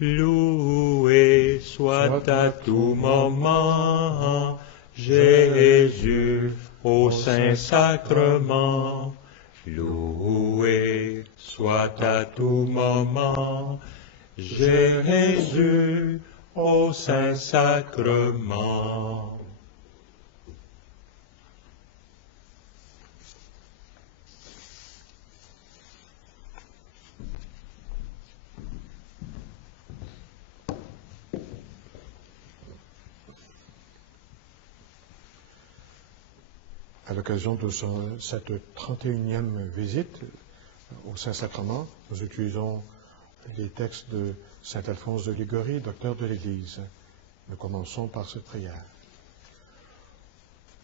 Loué soit à tout moment Jésus au Saint-Sacrement. Loué soit à tout moment Jésus au Saint-Sacrement. À l'occasion de cette 31e visite au Saint-Sacrement, nous utilisons les textes de saint Alphonse de Liguori, docteur de l'Église. Nous commençons par cette prière.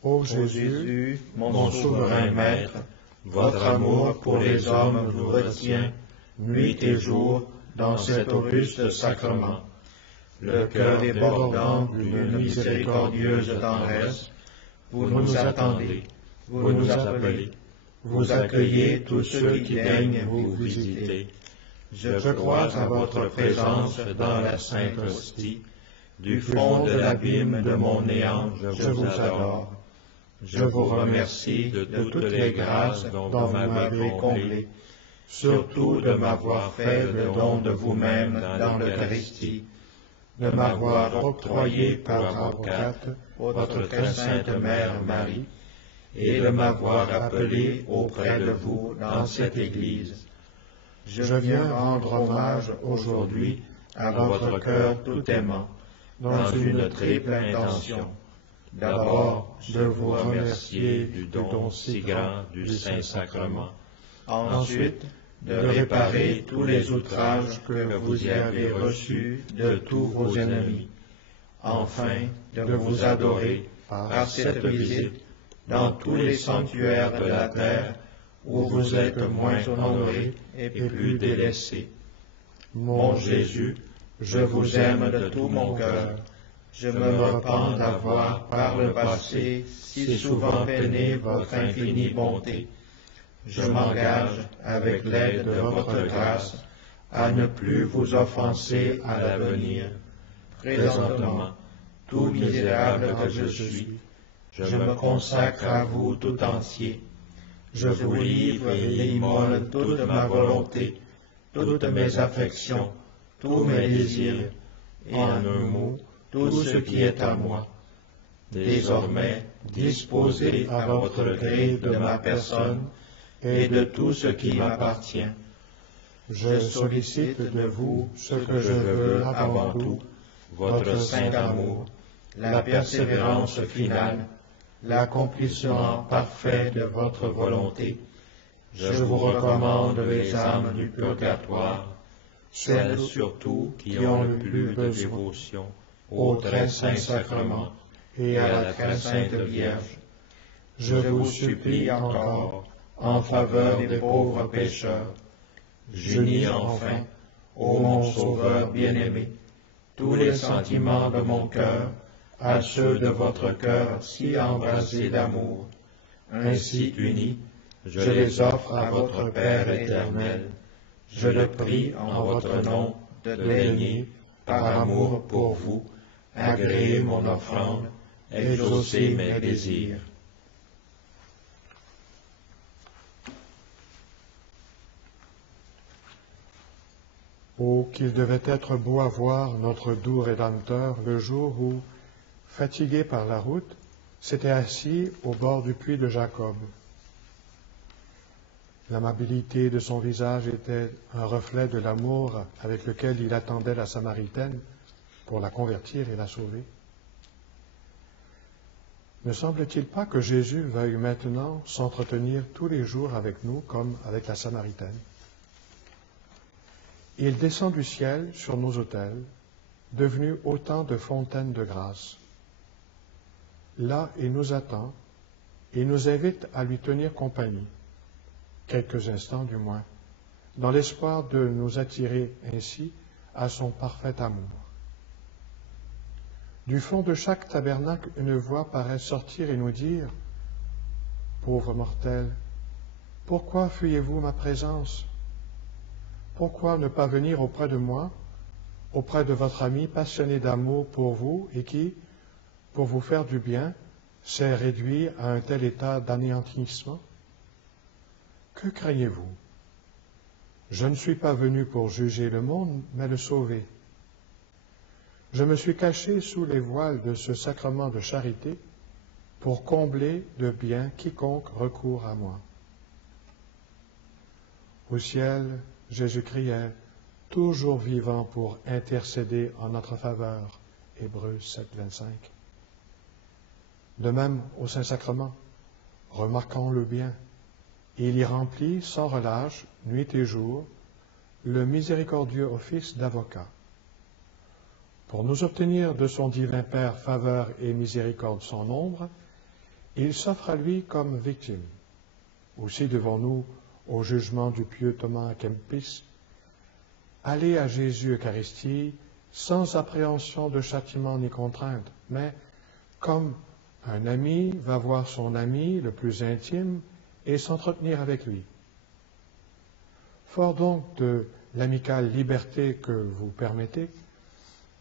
Ô Jésus, mon souverain Maître, votre amour pour les hommes vous retient nuit et jour dans cet auguste sacrement. Le cœur débordant d'une miséricordieuse tendresse, vous nous attendez, vous nous appelez, vous accueillez tous ceux qui daignent vous visiter. Je crois à votre présence dans la Sainte Hostie. Du fond de l'abîme de mon néant, je vous adore. Je vous remercie de toutes les grâces dont vous m'avez comblé, surtout de m'avoir fait le don de vous-même dans l'Eucharistie, de m'avoir octroyé par avocate votre très sainte Mère Marie, et de m'avoir appelé auprès de vous dans cette Église. Je viens rendre hommage aujourd'hui à votre cœur tout aimant, dans une triple intention. D'abord, de vous remercier du don si grand du Saint-Sacrement. Ensuite, de réparer tous les outrages que vous y avez reçus de tous vos ennemis. Enfin, de vous adorer par cette visite dans tous les sanctuaires de la terre où vous êtes moins honorés et plus délaissés. Mon Jésus, je vous aime de tout mon cœur. Je me repens d'avoir, par le passé, si souvent peiné votre infinie bonté. Je m'engage, avec l'aide de votre grâce, à ne plus vous offenser à l'avenir. Présentement, tout misérable que je suis, je me consacre à vous tout entier. Je vous livre et immole toute ma volonté, toutes mes affections, tous mes désirs, et en un mot, tout ce qui est à moi. Désormais, disposez à votre gré de ma personne et de tout ce qui m'appartient. Je sollicite de vous ce que je veux avant tout, votre saint amour, la persévérance finale, l'accomplissement parfait de votre volonté. Je vous recommande les âmes du purgatoire, celles surtout qui ont le plus de dévotion au très saint sacrement et à la très sainte Vierge. Je vous supplie encore en faveur des pauvres pécheurs. J'unis enfin, ô mon Sauveur bien-aimé, tous les sentiments de mon cœur à ceux de votre cœur si embrasé d'amour. Ainsi unis, je les offre à votre Père éternel. Je le prie en votre nom de daigner, par amour pour vous, agréer mon offrande, exaucer mes désirs. Oh, qu'il devait être beau à voir notre doux Rédempteur le jour où, fatigué par la route, s'était assis au bord du puits de Jacob. L'amabilité de son visage était un reflet de l'amour avec lequel il attendait la Samaritaine pour la convertir et la sauver. Ne semble-t-il pas que Jésus veuille maintenant s'entretenir tous les jours avec nous comme avec la Samaritaine? Il descend du ciel sur nos autels, devenus autant de fontaines de grâce. Là, il nous attend et nous invite à lui tenir compagnie, quelques instants du moins, dans l'espoir de nous attirer ainsi à son parfait amour. Du fond de chaque tabernacle, une voix paraît sortir et nous dire « Pauvres mortels, pourquoi fuyez-vous ma présence? Pourquoi ne pas venir auprès de moi auprès de votre ami passionné d'amour pour vous et qui, pour vous faire du bien, s'est réduit à un tel état d'anéantissement? Que craignez-vous? Je ne suis pas venu pour juger le monde, mais le sauver. Je me suis caché sous les voiles de ce sacrement de charité pour combler de bien quiconque recourt à moi. Au ciel, Jésus-Christ est toujours vivant pour intercéder en notre faveur. Hébreux 7, 25. De même, au Saint-Sacrement, remarquons le bien. Il y remplit sans relâche, nuit et jour, le miséricordieux office d'avocat. Pour nous obtenir de son divin Père faveur et miséricorde sans nombre, il s'offre à lui comme victime. Aussi devons-nous, au jugement du pieux Thomas à Kempis, aller à Jésus Eucharistie sans appréhension de châtiment ni contrainte, mais comme un ami va voir son ami le plus intime et s'entretenir avec lui. Fort donc de l'amicale liberté que vous permettez,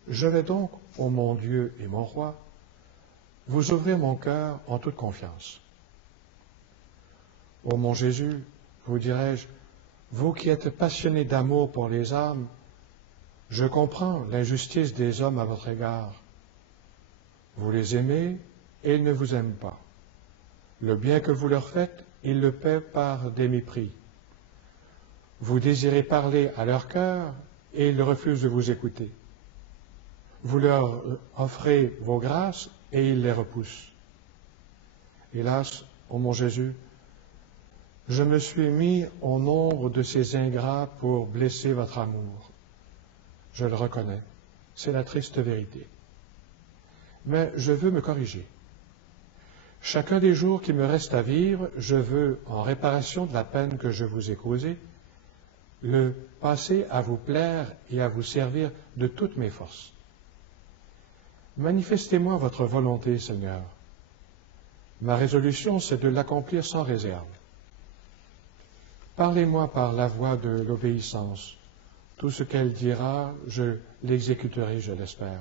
je vais donc, ô mon Dieu et mon Roi, vous ouvrir mon cœur en toute confiance. Ô mon Jésus, vous dirai-je, vous qui êtes passionné d'amour pour les âmes, je comprends l'injustice des hommes à votre égard. Vous les aimez et ils ne vous aiment pas. Le bien que vous leur faites, ils le paient par des mépris. Vous désirez parler à leur cœur et ils refusent de vous écouter. Vous leur offrez vos grâces et ils les repoussent. Hélas, ô mon Jésus, je me suis mis au nombre de ces ingrats pour blesser votre amour. Je le reconnais, c'est la triste vérité. Mais je veux me corriger. Chacun des jours qui me reste à vivre, je veux, en réparation de la peine que je vous ai causée, le passer à vous plaire et à vous servir de toutes mes forces. Manifestez-moi votre volonté, Seigneur. Ma résolution, c'est de l'accomplir sans réserve. Parlez-moi par la voie de l'obéissance. Tout ce qu'elle dira, je l'exécuterai, je l'espère.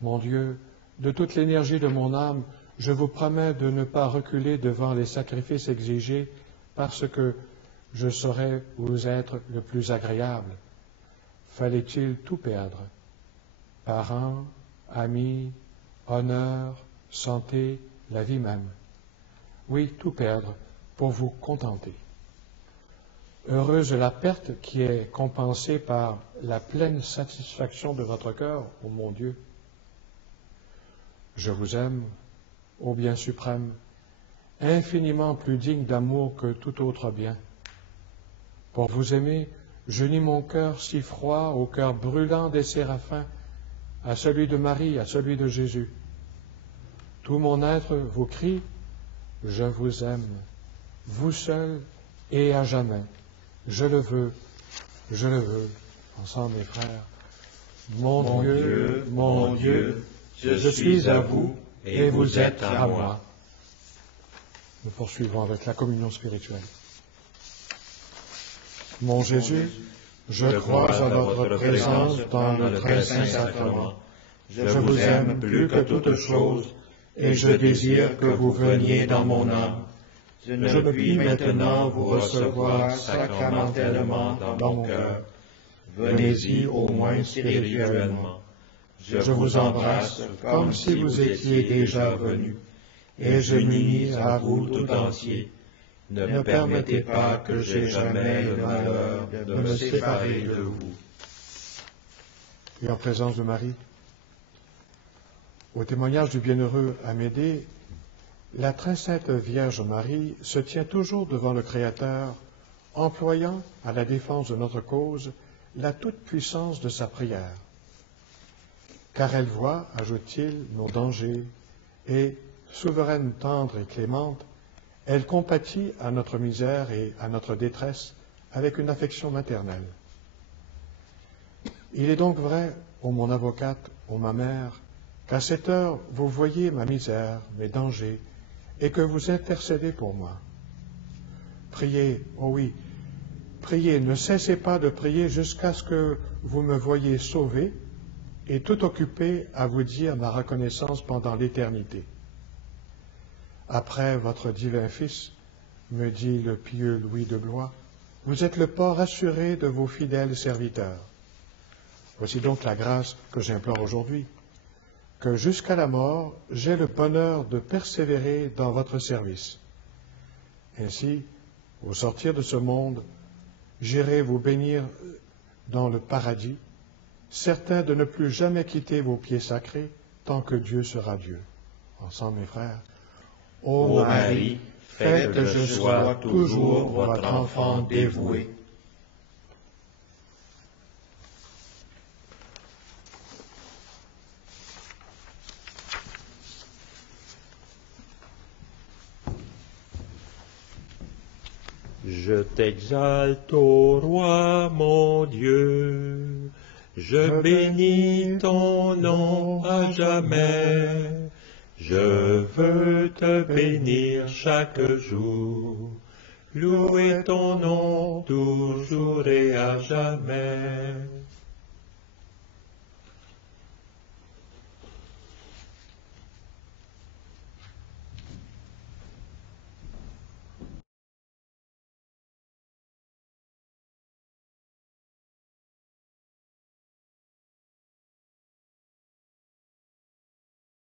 Mon Dieu, de toute l'énergie de mon âme, je vous promets de ne pas reculer devant les sacrifices exigés parce que je saurais vous être le plus agréable. Fallait-il tout perdre? Parents, amis, honneur, santé, la vie même. Oui, tout perdre pour vous contenter. Heureuse la perte qui est compensée par la pleine satisfaction de votre cœur, ô mon Dieu. Je vous aime, ô bien suprême, infiniment plus digne d'amour que tout autre bien. Pour vous aimer, j'unis mon cœur si froid au cœur brûlant des séraphins, à celui de Marie, à celui de Jésus. Tout mon être vous crie, je vous aime, vous seul et à jamais. Je le veux, ensemble mes frères. Mon Dieu, je suis à vous et vous êtes à moi. Nous poursuivons avec la communion spirituelle. Mon Jésus, je crois à votre présence dans le très saint sacrement. Je vous aime plus que toute chose et je désire que vous veniez dans mon âme. Je puis maintenant vous recevoir sacramentellement dans mon cœur. Venez-y au moins spirituellement. Je vous embrasse comme si vous étiez déjà venu, et je m'unis à vous tout entier. Ne permettez pas que j'aie jamais le malheur de me séparer de vous. Et en présence de Marie, au témoignage du bienheureux Amédée, la très sainte Vierge Marie se tient toujours devant le Créateur, employant à la défense de notre cause la toute-puissance de sa prière. Car elle voit, ajoute-t-il, nos dangers, et, souveraine, tendre et clémente, elle compatit à notre misère et à notre détresse avec une affection maternelle. Il est donc vrai, ô mon avocate, ô ma mère, qu'à cette heure vous voyez ma misère, mes dangers, et que vous intercédez pour moi. Priez, oh oui, priez, ne cessez pas de prier jusqu'à ce que vous me voyiez sauvé et tout occupé à vous dire ma reconnaissance pendant l'éternité. Après votre divin Fils, me dit le pieux Louis de Blois, vous êtes le port assuré de vos fidèles serviteurs. Voici donc la grâce que j'implore aujourd'hui, que jusqu'à la mort, j'ai le bonheur de persévérer dans votre service. Ainsi, au sortir de ce monde, j'irai vous bénir dans le paradis, certain de ne plus jamais quitter vos pieds sacrés tant que Dieu sera Dieu. Ensemble, mes frères. Ô Marie, faites que je sois toujours votre enfant dévoué. Je t'exalte, ô roi mon Dieu, je bénis ton nom à jamais. Je veux te bénir chaque jour, louer ton nom toujours et à jamais.